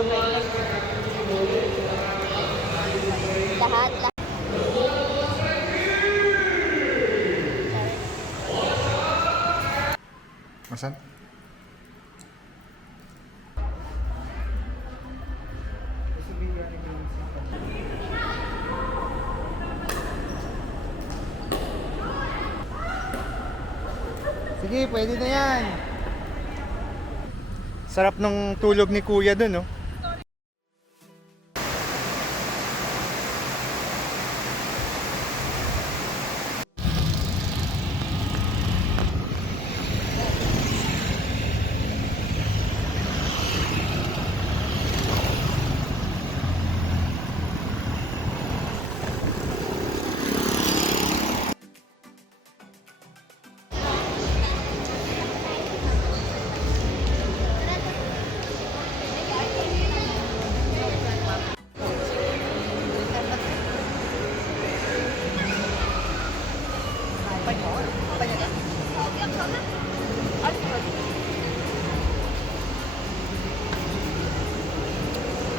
Lahat. Asan? Sige, pwede na yan. Sarap ng tulog ni Kuya dun, no?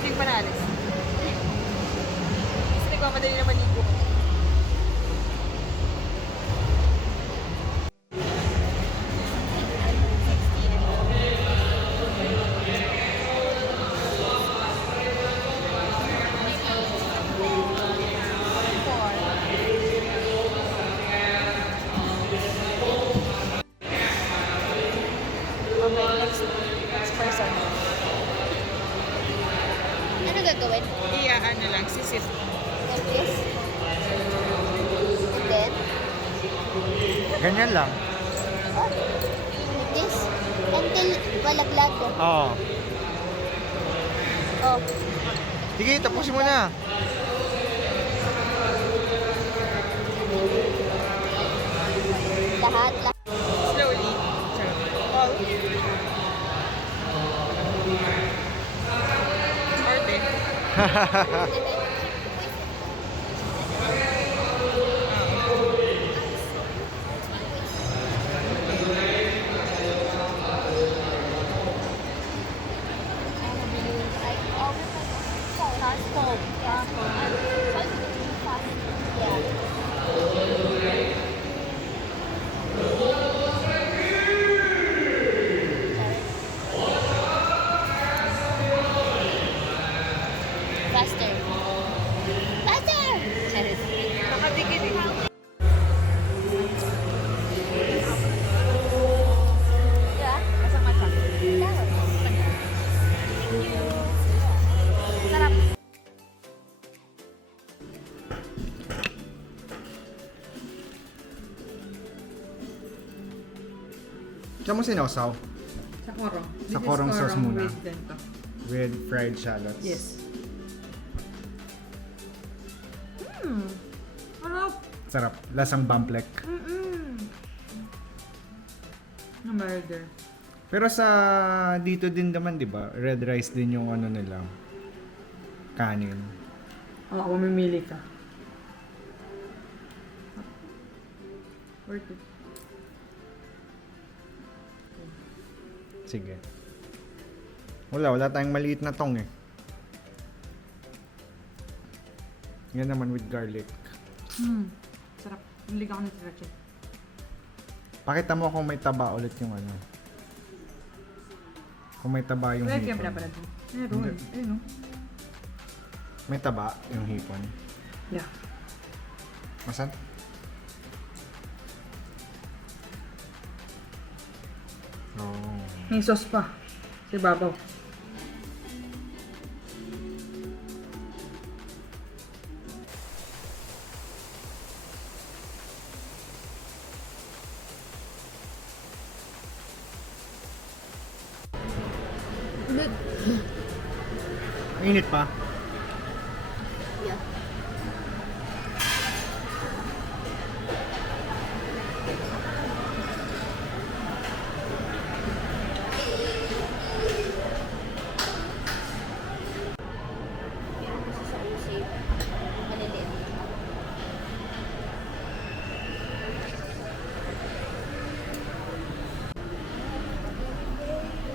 Hindi pa naalis. Kasi nagmamadali naman ligo. Next person. Ano gagawin? Iya, ano lang, sisit. Like this? And then? Ganyan lang. Oh, like this? Until walaglag. Oo. Oh. Sige, tapusin mo na. Lahat. Slowly. All. Orte. Faster. Faster! Charis. Nakadikit eh. Diba? Masama siya. Sarap. Saan mo sinawsaw? Sa korong. Sa korong sauce muna. With ganito. With fried shallots. Yes. Sarap. Sarap. Lasang bamplek. Na murder. Pero sa dito din naman, di ba? Red rice din yung ano nila. Kanin. Oo, mamimili ka. Worth it. Sige. Wala tayong maliit na tong eh. Yan naman with garlic. Sarap. Bumili ka ako ng sriracha. Pakita mo kung may taba ulit yung ano. Kung may taba yung Pwede kaya hipon. pinapanood mo? Meron. Hindi. Ayun o. May taba yung hipon. Yeah. Masan? Oh. May sauce pa. Sa babaw. Init pa. Yeah.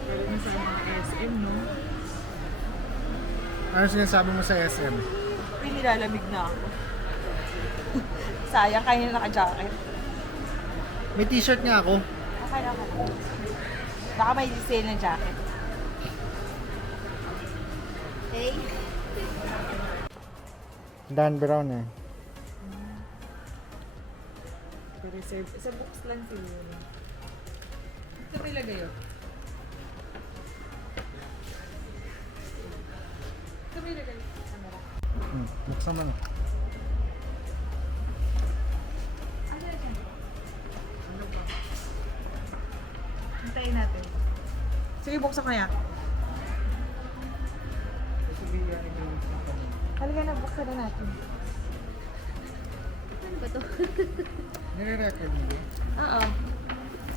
Parang sa mga SM, no? Ano sinasabi mo sa SM? Uy, nilalamig na ako. Sayang, kaya na naka-jacket. May t-shirt nga ako. Okay. Baka may sale ng jacket. Okay. Dan Brown eh. Reserve. Sa books lang sila. Ito ba ilagay yun? Ito ba ilagay? Camera. Buksan mo na. Ano na dyan? Ano ba? Hintayin natin. Sige, buksan ko yan. Halika na, buksan na natin. Ano ba to? Nire-record mo ba? Oo.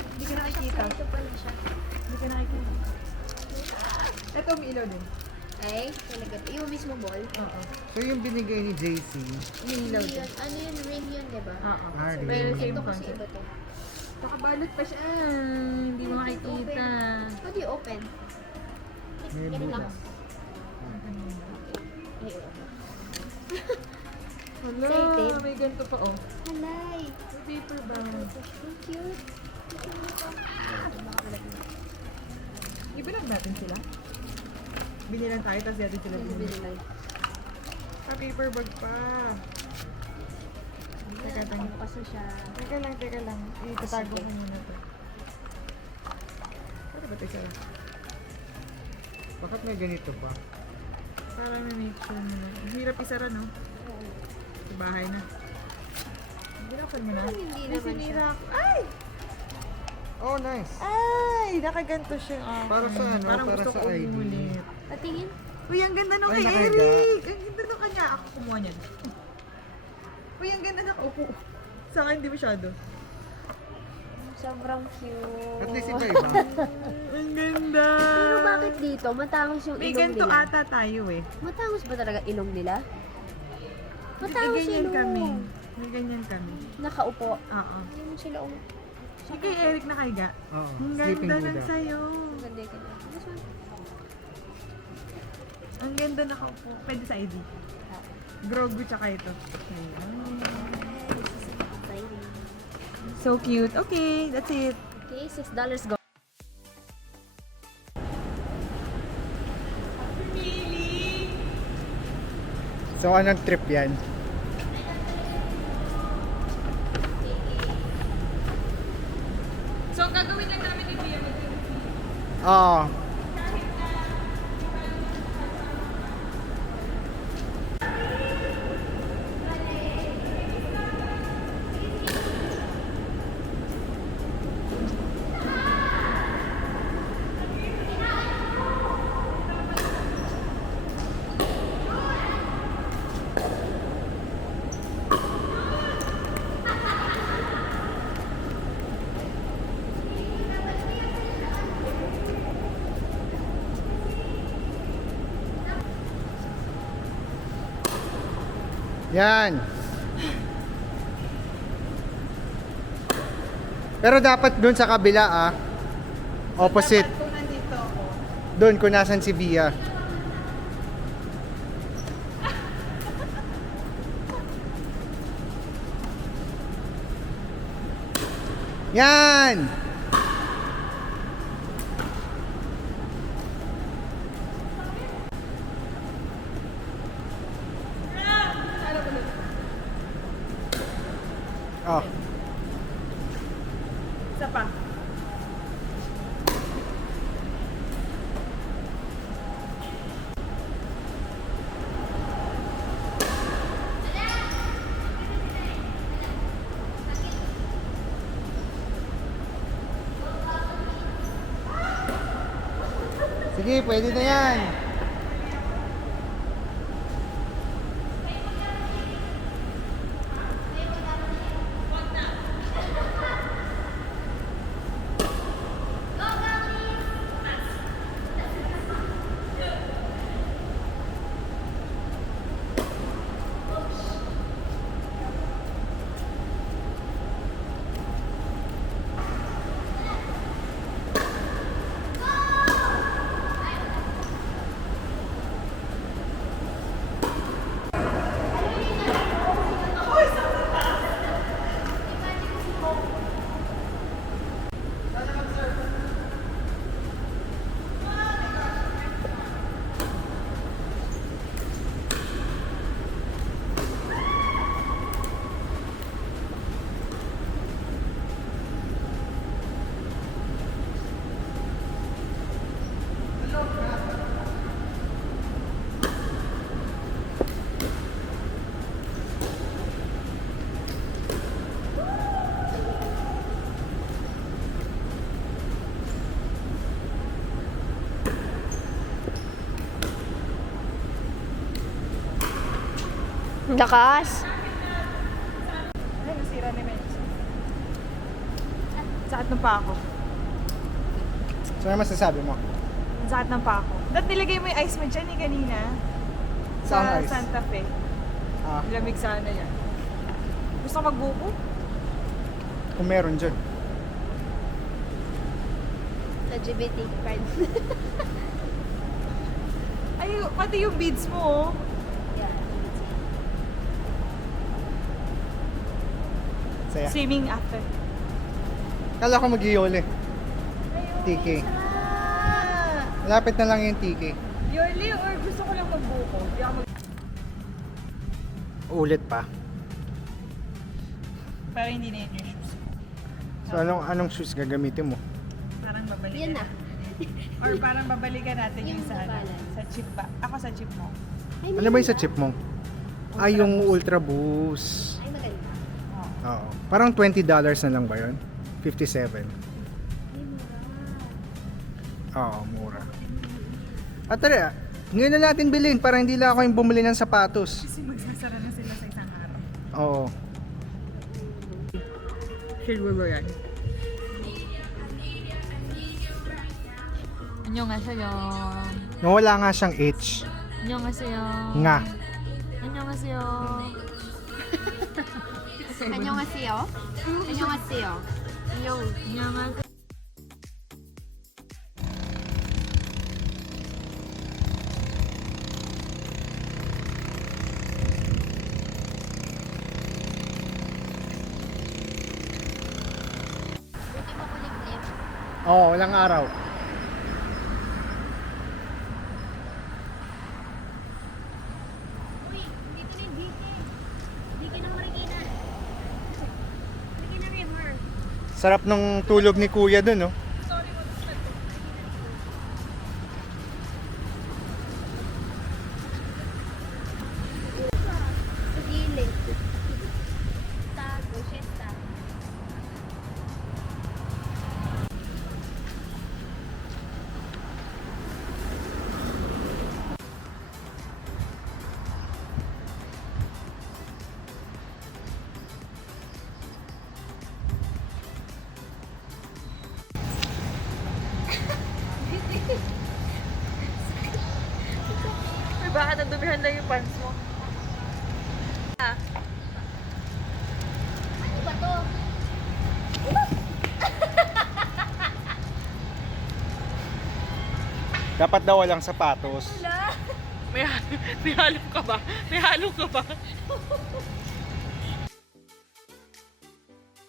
Hindi ka nakikita. Ito pala siya. Hindi ka nakikita. Ito, may ilaw din. Ay, talaga. Yung mismo ball. Oo. So yung binigay ni JC, Yung ilaw Hindi din. yun. Ano yun? Ring yun, diba? Oo. Ah, ring. Pero Ito same kasi concept. iba to. Nakabalot pa siya. Hindi mo makikita. How do you open? May Ganun lang. bukas. Ay, oo. Hala, Excited. may ganito pa oh. Halay. May paper bag. So cute. Ibilang natin sila. Binilan tayo, tapos natin sila binili. Pa paper bag pa. Teka, teka. Kasi siya. Teka lang. Itatago ko muna to. Ano ba ito isa lang? Bakit may ganito pa? Para na-make sure mo na. Ang hirap isara, no? Sa bahay na. Binuksan mo na? Hindi May naman sinira ako. Ay! Oh, nice. Ay! Nakaganto siya. Para sa ano? Parang Para gusto sa ko ID. umulit. Patingin. Uy, ang ganda nung Ay, kay nakahiga. Eric! Ang ganda nung kanya. Ako kumuha niyan. Uy, ang ganda nakaupo. Sa akin, hindi masyado. Sobrang cute. At least iba-iba. Ang ganda! Pero bakit dito? Matangos yung May ilong ganito nila. ata tayo eh. Matangos ba talaga ilong nila? May Matangos ganyan ilong. kami. May ganyan kami. Nakaupo. Oo. Hindi mo sila Hindi kay Eric nakahiga. Oo, Ang sleeping ganda ng Buddha. sayo. Ang ganda yung kanya. This one. Ang ganda nakaupo. Pwede sa ID. Grogu tsaka ito. This is exciting. So cute. Okay, that's it. Okay, $6 go. So anong trip yan? So, gagawin lang namin ito yung Oo. Yan. Pero dapat dun sa kabila ah. Opposite. Kung nandito ako. Doon kung nasan si Bia. Yan! Oh. Isa pa. Sige, pwede na yan. Lakas. Ay, nasira ni Mench. Sakit ng pa ako. So, ano masasabi mo? Sakit ng pa ako. Dapat nilagay mo yung ice mo dyan kanina. Saan Sa ice? Santa Fe. Ah, Lamig sana yan. Gusto ko magbuko? kung meron dyan. LGBT card. Ay, pati yung beads mo, oh. Yeah. Saya. Swimming after. Kala ko mag-iole. TK. Ah! Lapit na lang yung TK. Yearly or gusto ko lang magbuko? Di ako Ulit pa. Para hindi na yun yung shoes. So, anong shoes gagamitin mo? Parang babalikan. Yan na. Or parang babalikan natin yung Yung sa, balance. sa chip ba? Ako sa chip mo. Ay, Ano ba yung sa chip mo? Ay, yung Ultra Boost. Ay, maganda. Oh. Oo. Parang $20 na lang ba yun? 57. Ay, mura. Oo, mura. At tara, ngayon na natin bilhin para hindi lang ako yung bumili ng sapatos. Kasi magsasara na sila sa isang araw. Oo. Sure mo yan? 안녕하세요. Nawala nga siyang H. 안녕하세요. Nga. 안녕하세요. 안녕하세요. 안녕하세요. 안녕. 안녕하세요. Buti mo kulimlim. Oo, walang araw. Uy, dito na yung DK. DK ng Marikina. Marikina River. Sarap ng tulog ni Kuya dun, no? Sa gilid. Tago, siesta. Ay, baka nadumihan lang yung pants mo. Ano ba to? Dapat daw walang sapatos. May halong ka ba? May halong ka ba?